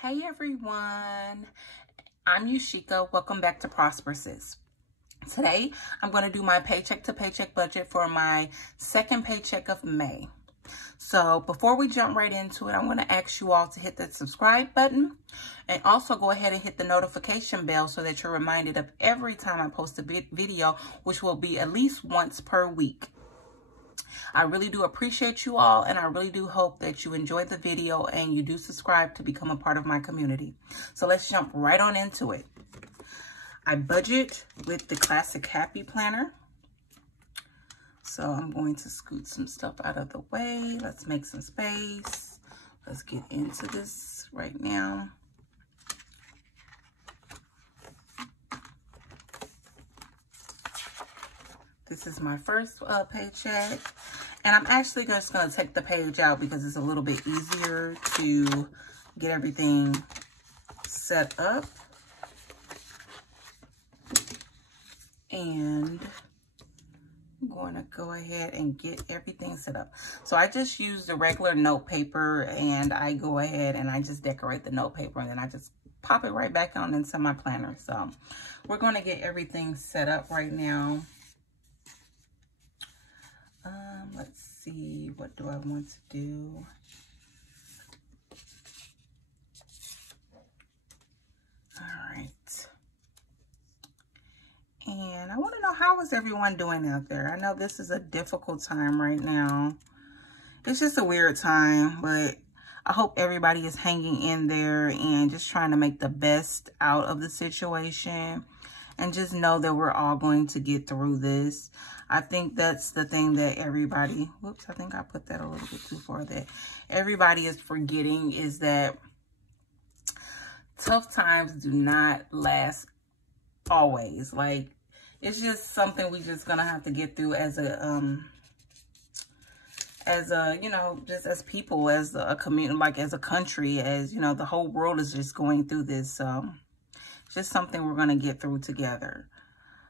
Hey everyone, I'm Yushika. Welcome back to Prosper-Sis. Today, I'm going to do my paycheck to paycheck budget for my second paycheck of May. So before we jump right into it, I'm going to ask you all to hit that subscribe button and also go ahead and hit the notification bell so that you're reminded of every time I post a video, which will be at least once per week. I really do appreciate you all, and I really do hope that you enjoyed the video and you do subscribe to become a part of my community. So let's jump right on into it. I budget with the classic Happy Planner. So I'm going to scoot some stuff out of the way. Let's make some space. Let's get into this right now. This is my first paycheck, and I'm actually just going to take the page out because it's a little bit easier to get everything set up. And I'm going to go ahead and get everything set up. So I just use the regular note paper, and I go ahead and I just decorate the note paper, and then I just pop it right back on into my planner. So we're going to get everything set up right now. Let's see, what do I want to do? All right. And I want to know, how is everyone doing out there? I know this is a difficult time right now. It's just a weird time, but I hope everybody is hanging in there and just trying to make the best out of the situation. And just know that we're all going to get through this. I think that's the thing that everybody, whoops, I think I put that a little bit too far, that everybody is forgetting is that tough times do not last always. Like, it's just something we just gonna have to get through as a, you know, just as people, as a community, like as a country, as, you know, the whole world is just going through this. So it's just something we're gonna get through together.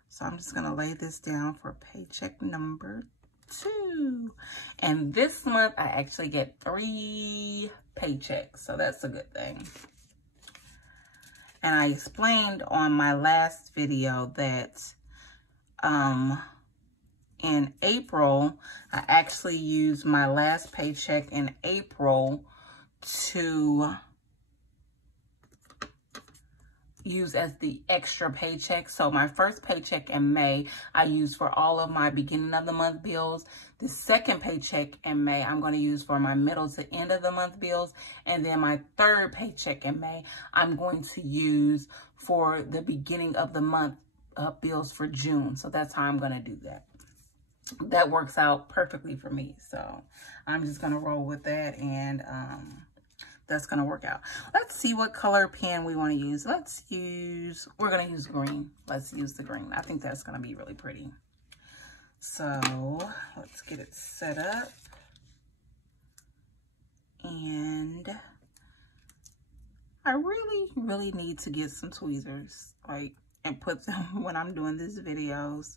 So I'm just gonna lay this down for paycheck number 2. And this month I actually get 3 paychecks, so that's a good thing. And I explained on my last video that in April, I actually used my last paycheck in April to use as the extra paycheck. So my first paycheck in May, I used for all of my beginning of the month bills. The second paycheck in May, I'm going to use for my middle to end of the month bills. And then my third paycheck in May, I'm going to use for the beginning of the month bills for June. So that's how I'm going to do that. That works out perfectly for me. So I'm just going to roll with that, and that's going to work out. Let's see what color pen we want to use. We're going to use green. Let's use the green. I think that's going to be really pretty. So let's get it set up. And I really need to get some tweezers, like, and put them when I'm doing these videos.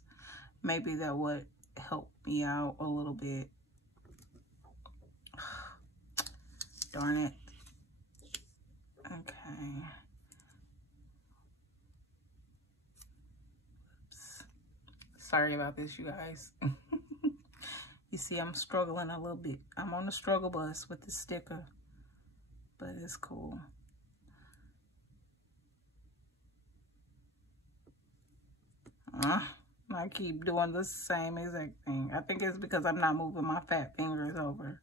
Maybe that would help me out a little bit. Darn it. Okay. Oops. Sorry about this, you guys. You see, I'm struggling a little bit. I'm on the struggle bus with the sticker, but it's cool. I keep doing the same exact thing. I think it's because I'm not moving my fat fingers over.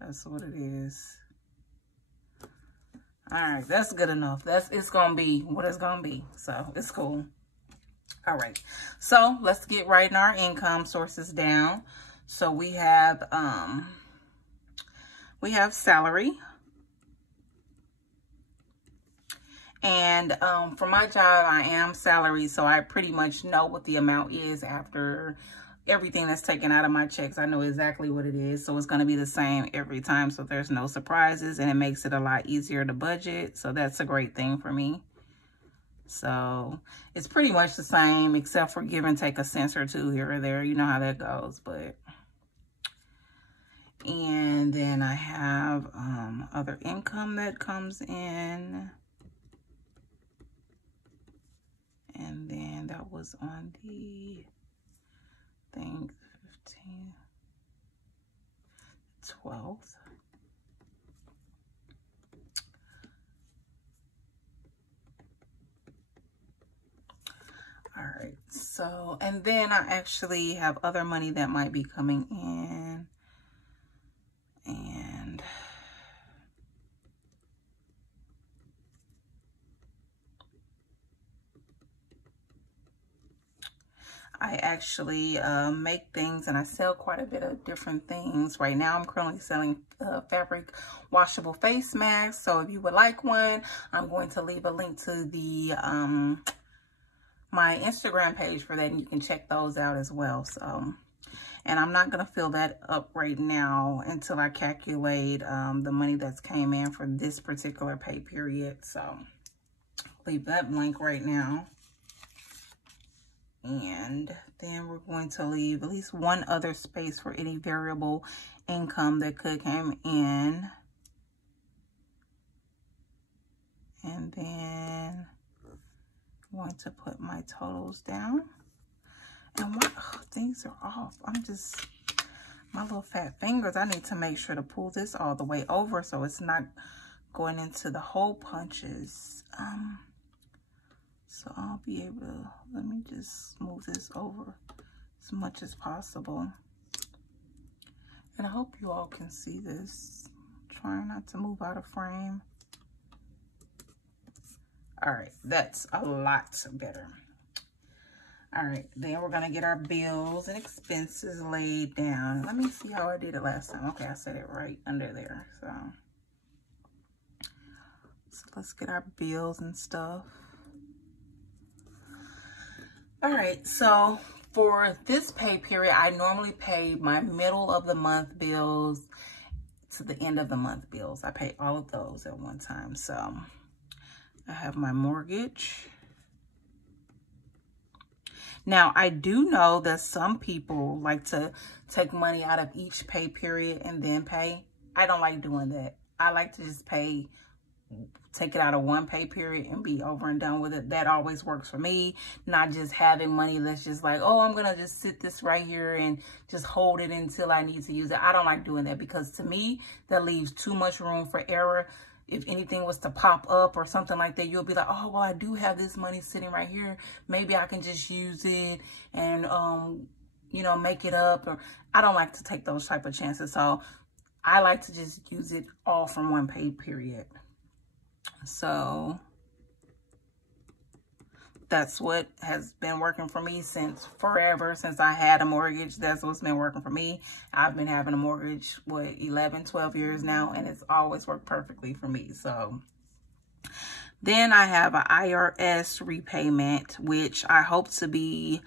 That's what it is. All right, that's good enough. It's gonna be what it's gonna be, so it's cool. All right, so let's get writing our income sources down. So we have salary, and for my job, I am salary, so I pretty much know what the amount is after everything that's taken out of my checks. I know exactly what it is, so it's going to be the same every time, so there's no surprises, and it makes it a lot easier to budget, so that's a great thing for me. So it's pretty much the same, except for give and take a cent or two here or there. You know how that goes. But and And then I have other income that comes in. And then that was on the thing, 15, 12th. All right, so, and then I actually have other money that might be coming in. And I actually make things, and I sell quite a bit of different things. Right now, I'm currently selling fabric washable face masks. So if you would like one, I'm going to leave a link to the my Instagram page for that, and you can check those out as well. So, and I'm not going to fill that up right now until I calculate the money that's came in for this particular pay period. So leave that blank right now. And then we're going to leave at least one other space for any variable income that could come in. And then I'm going to put my totals down. And what, oh, things are off. I'm just, my little fat fingers, I need to make sure to pull this all the way over so it's not going into the hole punches. So I'll be able to, let me just move this over as much as possible. And I hope you all can see this. Trying not to move out of frame. All right, that's a lot better. All right, then we're gonna get our bills and expenses laid down. Let me see how I did it last time. Okay, I said it right under there. So let's get our bills and stuff. All right, so for this pay period, I normally pay my middle of the month bills to the end of the month bills. I pay all of those at one time. So I have my mortgage. Now, I do know that some people like to take money out of each pay period and then pay. I don't like doing that. I like to just pay, take it out of one pay period and be over and done with it. That always works for me. Not just having money that's just like, oh, I'm going to just sit this right here and just hold it until I need to use it. I don't like doing that because to me, that leaves too much room for error. If anything was to pop up or something like that, you'll be like, oh, well, I do have this money sitting right here. Maybe I can just use it and, you know, make it up. Or I don't like to take those type of chances. So I like to just use it all from one pay period. So that's what has been working for me since forever, since I had a mortgage. That's what's been working for me. I've been having a mortgage, what, 11, 12 years now, and it's always worked perfectly for me. So then I have an IRS repayment, which I hope to be,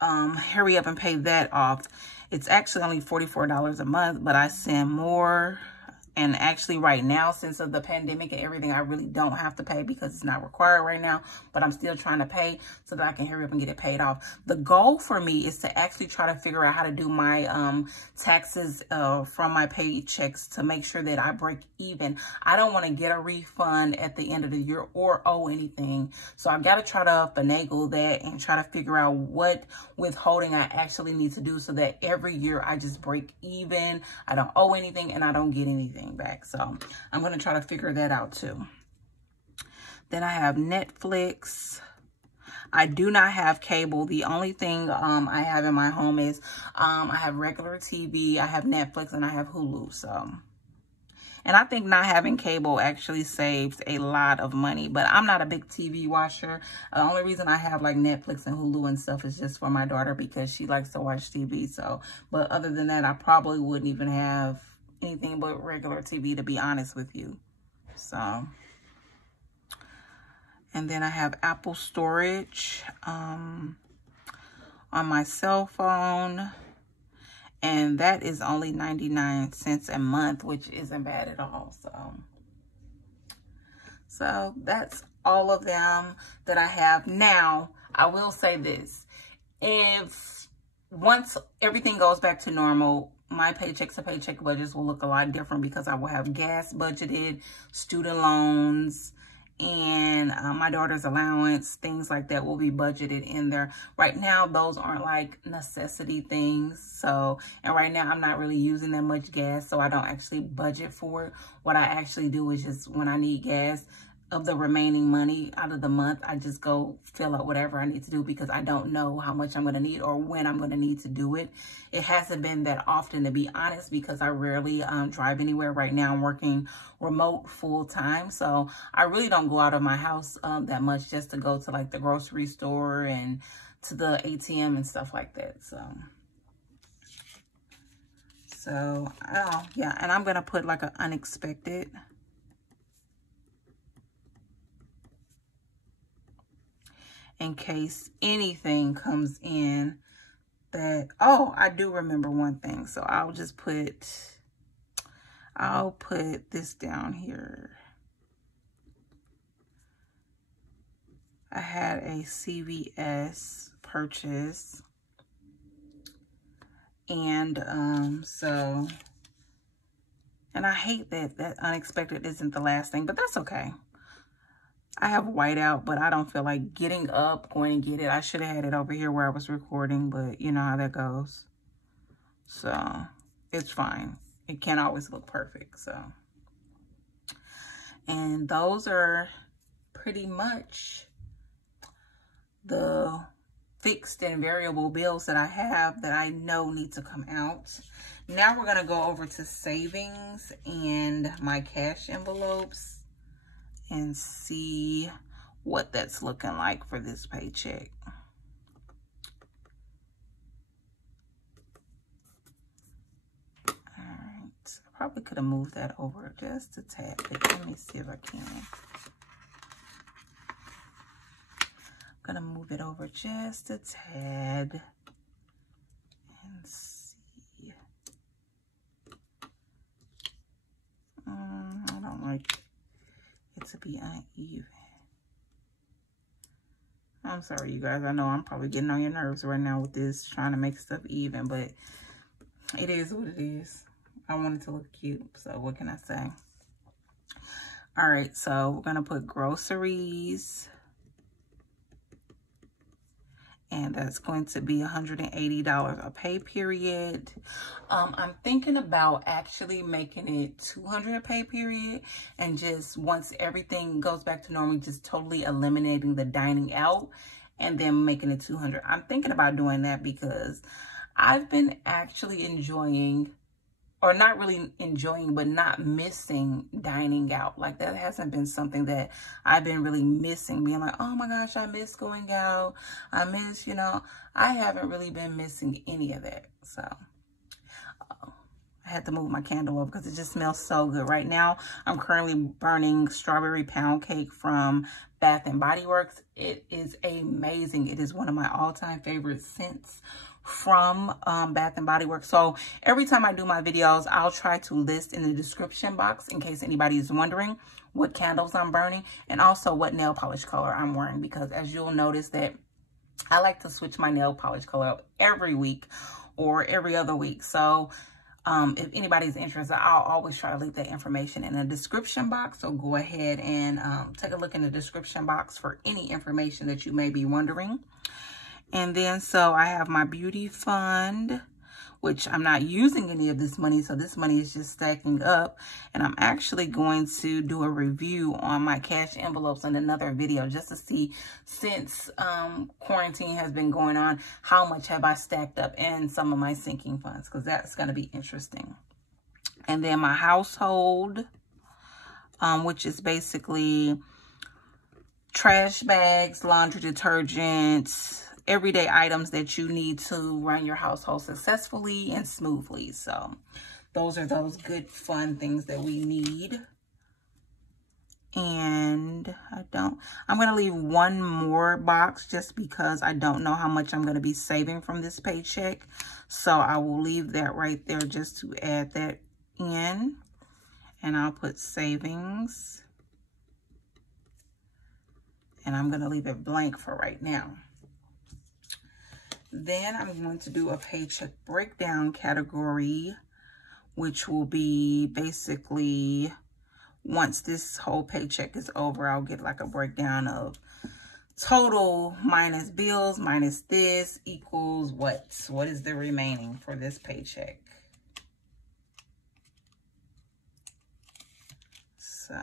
hurry up and pay that off. It's actually only $44 a month, but I send more. And actually right now, since of the pandemic and everything, I really don't have to pay because it's not required right now. But I'm still trying to pay so that I can hurry up and get it paid off. The goal for me is to actually try to figure out how to do my taxes from my paychecks to make sure that I break even. I don't want to get a refund at the end of the year or owe anything. So I've got to try to finagle that and try to figure out what withholding I actually need to do so that every year I just break even. I don't owe anything and I don't get anything back. So I'm going to try to figure that out too. Then I have Netflix. I do not have cable. The only thing I have in my home is I have regular TV, I have Netflix, and I have Hulu. So, and I think not having cable actually saves a lot of money, but I'm not a big TV watcher. The only reason I have like Netflix and Hulu and stuff is just for my daughter because she likes to watch TV. So, but other than that, I probably wouldn't even have anything but regular TV, to be honest with you. So, and then I have Apple storage on my cell phone, and that is only 99 cents a month, which isn't bad at all. So that's all of them that I have. Now, I will say this. If once everything goes back to normal, my paycheck to paycheck budgets will look a lot different because I will have gas budgeted, student loans, and my daughter's allowance, things like that will be budgeted in there. Right now, those aren't like necessity things. So, and right now I'm not really using that much gas, so I don't actually budget for it. What I actually do is just when I need gas, of the remaining money out of the month, I just go fill out whatever I need to do because I don't know how much I'm going to need or when I'm going to need to do it. It hasn't been that often, to be honest, because I rarely drive anywhere. Right now I'm working remote full time, so I really don't go out of my house that much, just to go to like the grocery store and to the ATM and stuff like that. So yeah, and I'm going to put like an unexpected. In case anything comes in that, oh, I do remember one thing. So I'll put this down here. I had a CVS purchase. And and I hate that unexpected isn't the last thing, but that's okay. I have whiteout, but I don't feel like getting up, going to get it. I should have had it over here where I was recording, but you know how that goes. So it's fine. It can't always look perfect. So, and those are pretty much the fixed and variable bills that I have that I know need to come out. Now we're going to go over to savings and my cash envelopes and see what that's looking like for this paycheck. All right, I probably could have moved that over just a tad, but let me see if I can. I'm gonna move it over just a tad and see. I don't like it to be uneven. I'm sorry, you guys. I know I'm probably getting on your nerves right now with this, trying to make stuff even, but it is what it is. I want it to look cute, so what can I say? All right, so we're gonna put groceries, and that's going to be $180 a pay period. I'm thinking about actually making it $200 a pay period, and just once everything goes back to normal, just totally eliminating the dining out and then making it $200. I'm thinking about doing that because I've been actually enjoying, or not really enjoying, but not missing dining out. Like, that hasn't been something that I've been really missing, being like, oh my gosh, I miss going out. I miss, you know, I haven't really been missing any of that. So I had to move my candle over because it just smells so good. Right now, I'm currently burning strawberry pound cake from Bath and Body Works. It is amazing. It is one of my all-time favorite scents from Bath and Body Works. So every time I do my videos, I'll try to list in the description box in case anybody is wondering what candles I'm burning and also what nail polish color I'm wearing, because as you'll notice that I like to switch my nail polish color up every week or every other week. So if anybody's interested, I'll always try to leave that information in the description box. So go ahead and take a look in the description box for any information that you may be wondering. And then, so I have my beauty fund, which I'm not using any of this money. So this money is just stacking up. And I'm actually going to do a review on my cash envelopes in another video just to see, since quarantine has been going on, how much have I stacked up in some of my sinking funds, because that's going to be interesting. And then my household, which is basically trash bags, laundry detergent, everyday items that you need to run your household successfully and smoothly. So those are those good fun things that we need. And I'm going to leave one more box just because I don't know how much I'm going to be saving from this paycheck. So I will leave that right there just to add that in. And I'll put savings. And I'm going to leave it blank for right now. Then I'm going to do a paycheck breakdown category which will be basically, once this whole paycheck is over, I'll get like a breakdown of total minus bills minus this equals what? What is the remaining for this paycheck? So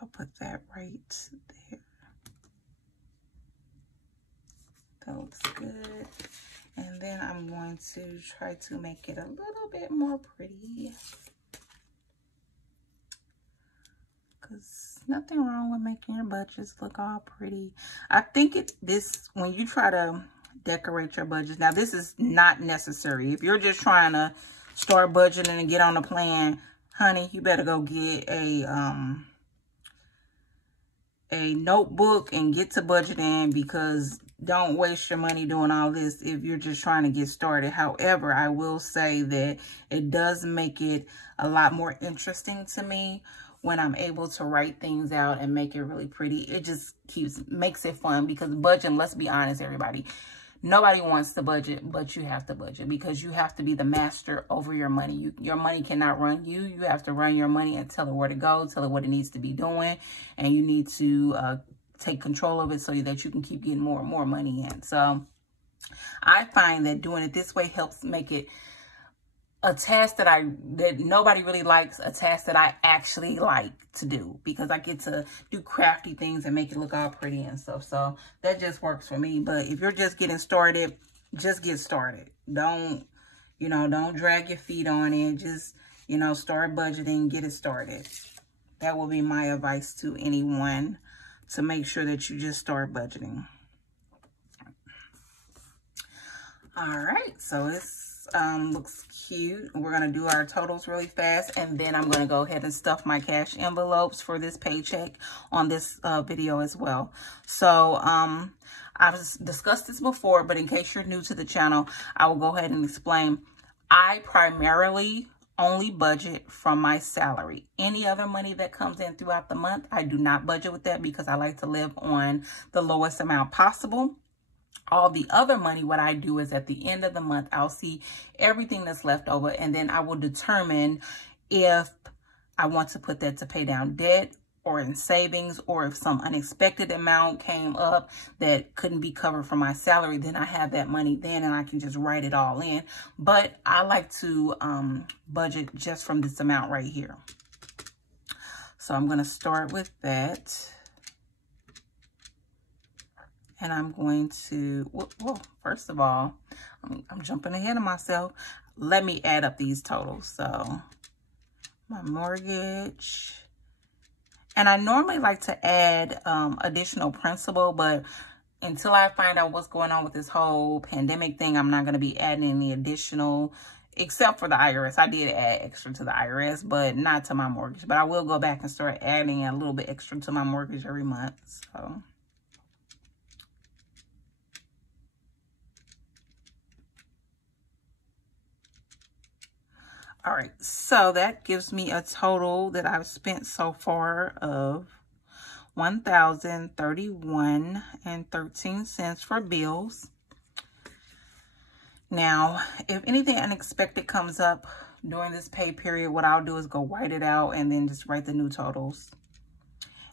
I'll put that right there. That looks good. And then I'm going to try to make it a little bit more pretty. Because nothing wrong with making your budgets look all pretty. I think when you try to decorate your budgets, now this is not necessary. If you're just trying to start budgeting and get on a plan, honey, you better go get a notebook and get to budgeting, because don't waste your money doing all this if you're just trying to get started. However, I will say that it does make it a lot more interesting to me when I'm able to write things out and make it really pretty. It just makes it fun, because budgeting, let's be honest, everybody, nobody wants to budget, but you have to budget, because you have to be the master over your money. Your money cannot run you. You have to run your money and tell it where to go, tell it what it needs to be doing, and you need to take control of it so that you can keep getting more and more money in. So I find that doing it this way helps make it a task that nobody really likes, a task that I actually like to do, because I get to do crafty things and make it look all pretty and stuff. So that just works for me. But if you're just getting started, just get started. Don't drag your feet on it. Just, start budgeting, get it started. That will be my advice to anyone, to make sure that you just start budgeting. All right, so it's looks cute. We're gonna do our totals really fast, and then I'm gonna go ahead and stuff my cash envelopes for this paycheck on this video as well. So I've discussed this before, but in case you're new to the channel, I will go ahead and explain. I primarily only budget from my salary. Any other money that comes in throughout the month, I do not budget with that, because I like to live on the lowest amount possible. All the other money, what I do is at the end of the month, I'll see everything that's left over, and then I will determine if I want to put that to pay down debt or in savings, or if some unexpected amount came up that couldn't be covered from my salary, then I have that money then and I can just write it all in. But I like to budget just from this amount right here. So I'm going to start with that. And I'm going to, well, first of all, I'm jumping ahead of myself. Let me add up these totals. So my mortgage. And I normally like to add additional principal, but until I find out what's going on with this whole pandemic thing, I'm not going to be adding any additional, except for the IRS. I did add extra to the IRS, but not to my mortgage. But I will go back and start adding a little bit extra to my mortgage every month. So all right, so that gives me a total that I've spent so far of $1,031.13 for bills. Now, if anything unexpected comes up during this pay period, what I'll do is go write it out and then just write the new totals.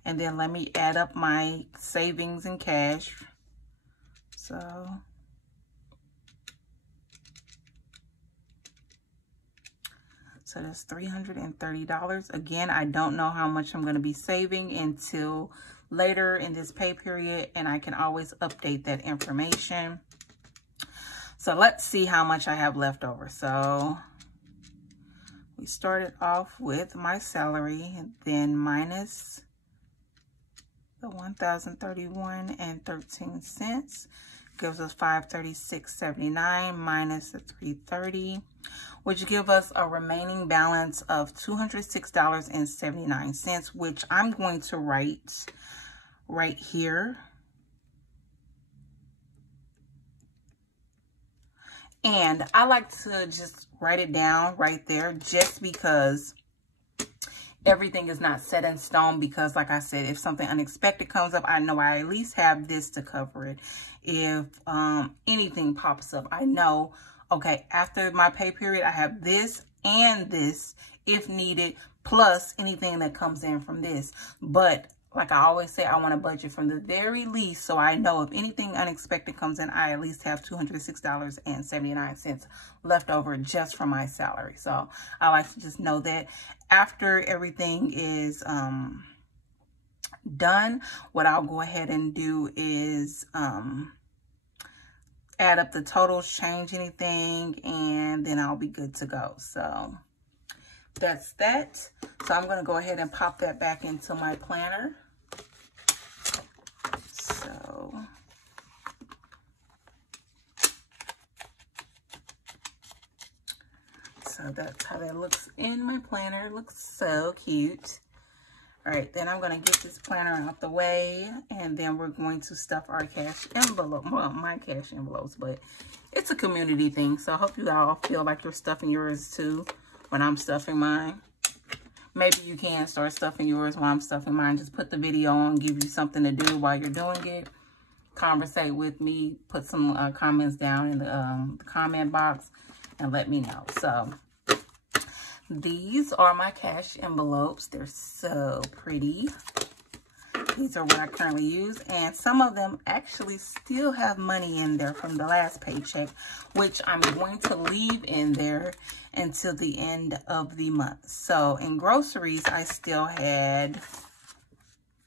And then let me add up my savings and cash. So that's $330. Again, I don't know how much I'm going to be saving until later in this pay period, and I can always update that information. So let's see how much I have left over. So we started off with my salary, and then minus the $1,031.13 gives us $536.79 minus the $330, which give us a remaining balance of $206.79, which I'm going to write right here. And I like to just write it down right there, just because everything is not set in stone, because like I said, if something unexpected comes up, I know I at least have this to cover it. If anything pops up, I know, Okay, after my pay period, I have this and this if needed, plus anything that comes in from this. But like I always say, I want to budget from the very least, so I know if anything unexpected comes in, I at least have $206.79 left over just from my salary. So I like to just know that after everything is done, what I'll go ahead and do is add up the totals, change anything, and then I'll be good to go. So that's that. So I'm going to go ahead and pop that back into my planner. So that's how that looks in my planner. It looks so cute. All right, then I'm going to get this planner out the way, and then we're going to stuff our cash envelope. Well, my cash envelopes, but it's a community thing. So I hope you all feel like you're stuffing yours too when I'm stuffing mine. Maybe you can start stuffing yours while I'm stuffing mine. Just put the video on, give you something to do while you're doing it. Conversate with me, put some comments down in the comment box, and let me know. So these are my cash envelopes. They're so pretty. These are what I currently use, and some of them actually still have money in there from the last paycheck, which I'm going to leave in there until the end of the month. So in groceries, I still had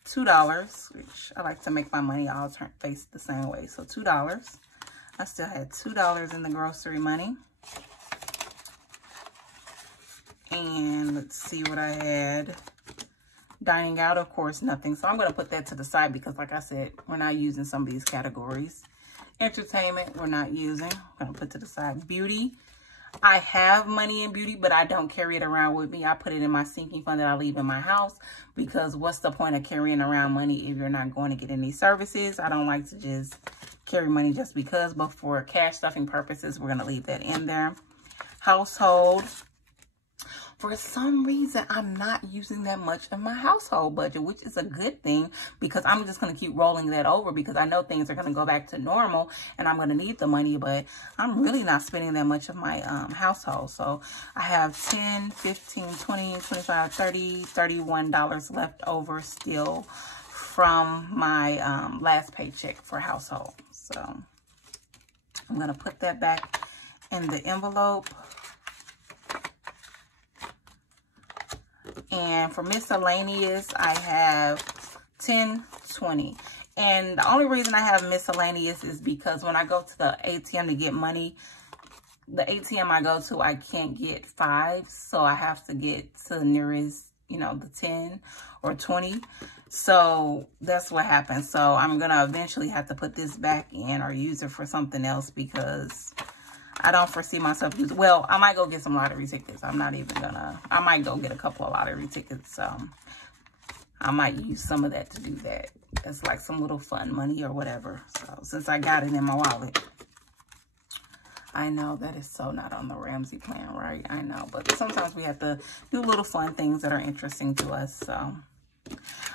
$2, which I like to make my money all face the same way. So $2. I still had $2 in the grocery money. And let's see what I had. Dining out, of course, nothing. So I'm going to put that to the side because, like I said, we're not using some of these categories. Entertainment, we're not using. I'm going to put to the side. Beauty. I have money in beauty, but I don't carry it around with me. I put it in my sinking fund that I leave in my house, because what's the point of carrying around money if you're not going to get any services? I don't like to just carry money just because, but for cash stuffing purposes, we're going to leave that in there. Household. For some reason, I'm not using that much of my household budget, which is a good thing, because I'm just going to keep rolling that over, because I know things are going to go back to normal and I'm going to need the money, but I'm really not spending that much of my household. So I have 10, 15, 20, 25, 30, $31 left over still from my last paycheck for household. So I'm going to put that back in the envelope. And for miscellaneous, I have 10, 20. And the only reason I have miscellaneous is because when I go to the ATM to get money, the ATM I go to, I can't get 5. So I have to get to the nearest, you know, the 10 or 20. So that's what happens. So I'm going to eventually have to put this back in or use it for something else, because I don't foresee myself using, well, I might go get some lottery tickets. I'm not even gonna, I might go get a couple of lottery tickets. I might use some of that to do that. It's like some little fun money or whatever. So since I got it in my wallet. I know that is so not on the Ramsey plan, right? I know, but sometimes we have to do little fun things that are interesting to us. So,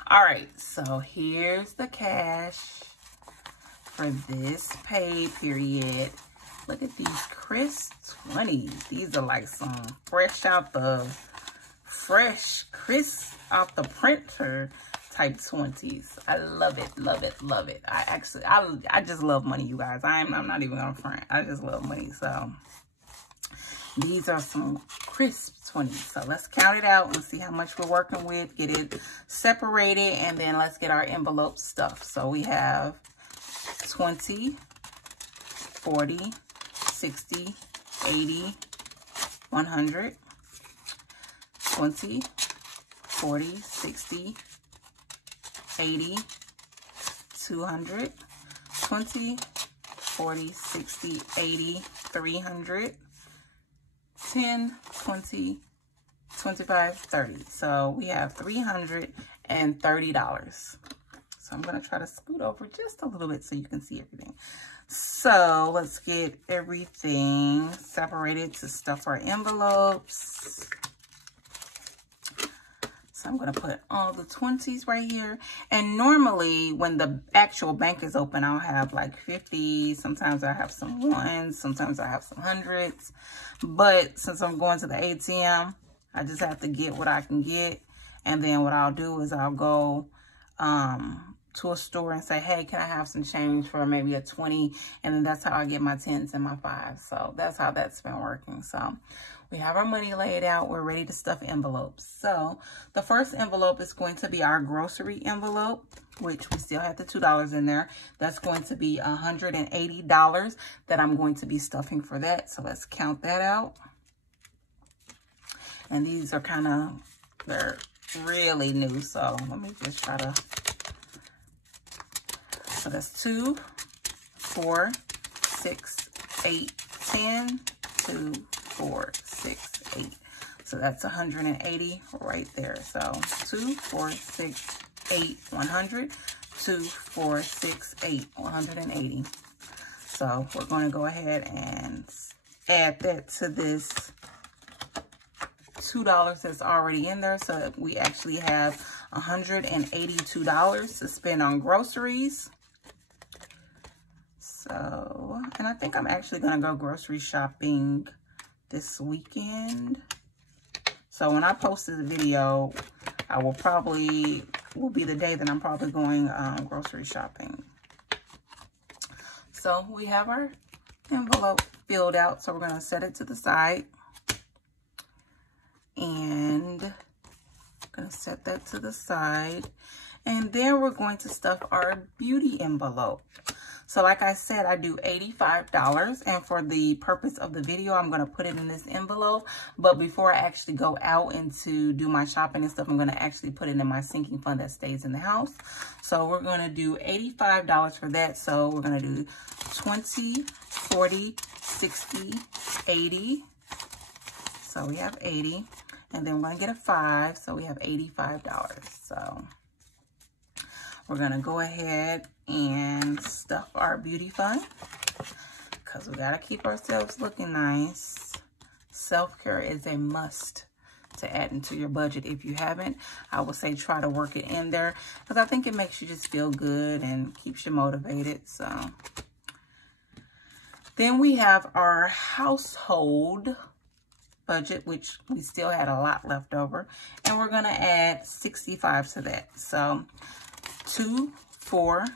all right. So here's the cash for this pay period. Look at these crisp 20s. These are like some crisp out the printer type 20s. I love it, love it, love it. I just love money, you guys. I'm not even gonna front. I just love money. So these are some crisp 20s. So let's count it out and see how much we're working with. Get it separated, and then let's get our envelope stuffed. So we have 20, 40, 60, 80, 100, 20, 40, 60, 80, 200, 20, 40, 60, 80, 300, 10, 20, 25, 30. So we have $330. So I'm going to try to scoot over just a little bit so you can see everything. So let's get everything separated to stuff our envelopes. So I'm going to put all the 20s right here. And normally when the actual bank is open, I'll have like 50. Sometimes I have some ones. Sometimes I have some hundreds. But since I'm going to the ATM, I just have to get what I can get. And then what I'll do is I'll go to a store and say, hey, can I have some change for maybe a 20? And then that's how I get my 10s and my 5s. So that's how that's been working. So we have our money laid out. We're ready to stuff envelopes. So the first envelope is going to be our grocery envelope, which we still have the $2 in there. That's going to be $180 that I'm going to be stuffing for that. So let's count that out. And these are kind of, they're really new. So let me just try to, so that's 2, 4, 6, 8, 10, 2, 4, 6, 8. So that's 180 right there. So 2, 4, 6, 8, 100. 2, 4, 6, 8, 180. So we're going to go ahead and add that to this $2 that's already in there. So we actually have $182 to spend on groceries. So, and I think I'm actually going to go grocery shopping this weekend. So when I post this video, I will be the day that I'm probably going grocery shopping. So we have our envelope filled out. So we're going to set it to the side. And I'm going to set that to the side. And then we're going to stuff our beauty envelope. So like I said, I do $85. And for the purpose of the video, I'm going to put it in this envelope. But before I actually go out and to do my shopping and stuff, I'm going to actually put it in my sinking fund that stays in the house. So we're going to do $85 for that. So we're going to do 20, 40, 60, 80. So we have 80. And then we're going to get a 5. So we have $85. So we're going to go ahead and stuff our beauty fund because we got to keep ourselves looking nice. Self-care is a must to add into your budget. If you haven't, I would say try to work it in there because I think it makes you just feel good and keeps you motivated. So then we have our household budget, which we still had a lot left over, and we're going to add 65 to that. So 2, 4,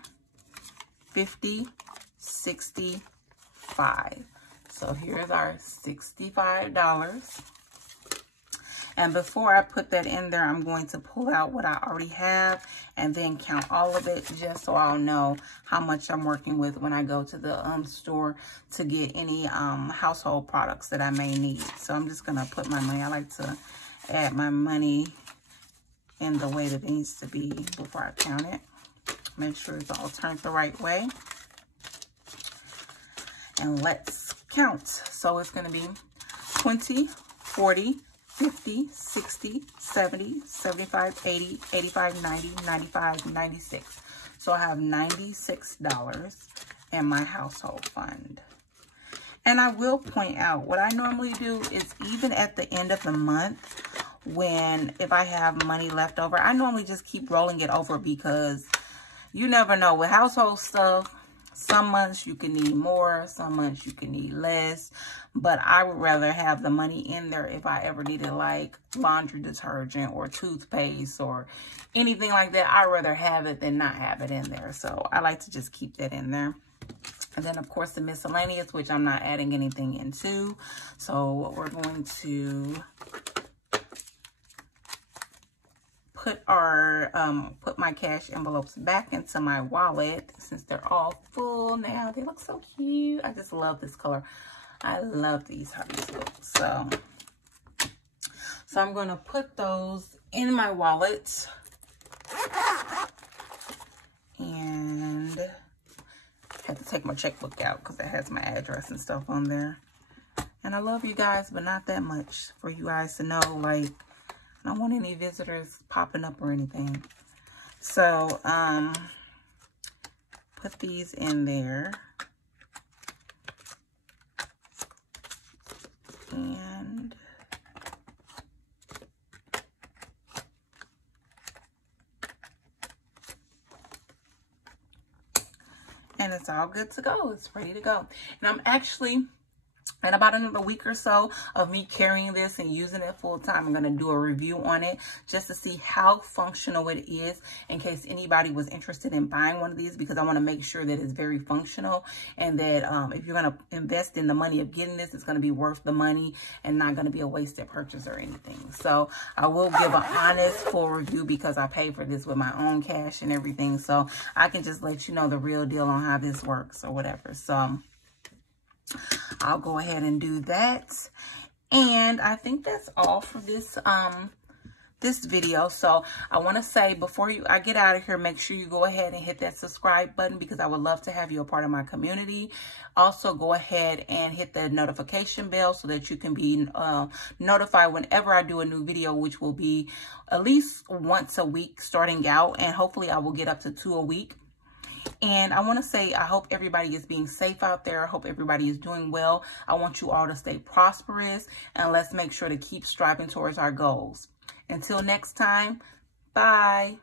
50, 65. So here's our $65. And before I put that in there, I'm going to pull out what I already have and then count all of it just so I'll know how much I'm working with when I go to the store to get any household products that I may need. So I'm just going to put my money. I like to add my money in the way that it needs to be before I count it. Make sure it's all turned the right way. And let's count. So it's going to be 20, 40, 50, 60, 70, 75, 80, 85, 90, 95, 96. So I have $96 in my household fund. And I will point out, what I normally do is even at the end of the month, if I have money left over, I normally just keep rolling it over because you never know. With household stuff, some months you can need more, some months you can need less. But I would rather have the money in there if I ever needed like laundry detergent or toothpaste or anything like that. I'd rather have it than not have it in there. So I like to just keep that in there. And then, of course, the miscellaneous, which I'm not adding anything into. So we're going to put my cash envelopes back into my wallet since they're all full now. They look so cute. I just love this color. I love these how these look. So I'm going to put those in my wallet. And I had to take my checkbook out because it has my address and stuff on there. And I love you guys, but not that much for you guys to know, like, I don't want any visitors popping up or anything. So, put these in there. And and it's all good to go. It's ready to go. And I'm actually, in about another week or so of me carrying this and using it full time, I'm going to do a review on it just to see how functional it is in case anybody was interested in buying one of these, because I want to make sure that it's very functional and that if you're going to invest in the money of getting this, it's going to be worth the money and not going to be a wasted purchase or anything. So I will give an honest full review because I paid for this with my own cash and everything. So I can just let you know the real deal on how this works or whatever. So I'll go ahead and do that. And I think that's all for this this video. So I want to say before I get out of here, make sure you go ahead and hit that subscribe button because I would love to have you a part of my community. Also go ahead and hit the notification bell so that you can be notified whenever I do a new video, which will be at least once a week starting out, and hopefully I will get up to 2 a week. And I want to say, I hope everybody is being safe out there. I hope everybody is doing well. I want you all to stay prosperous, and let's make sure to keep striving towards our goals. Until next time, bye.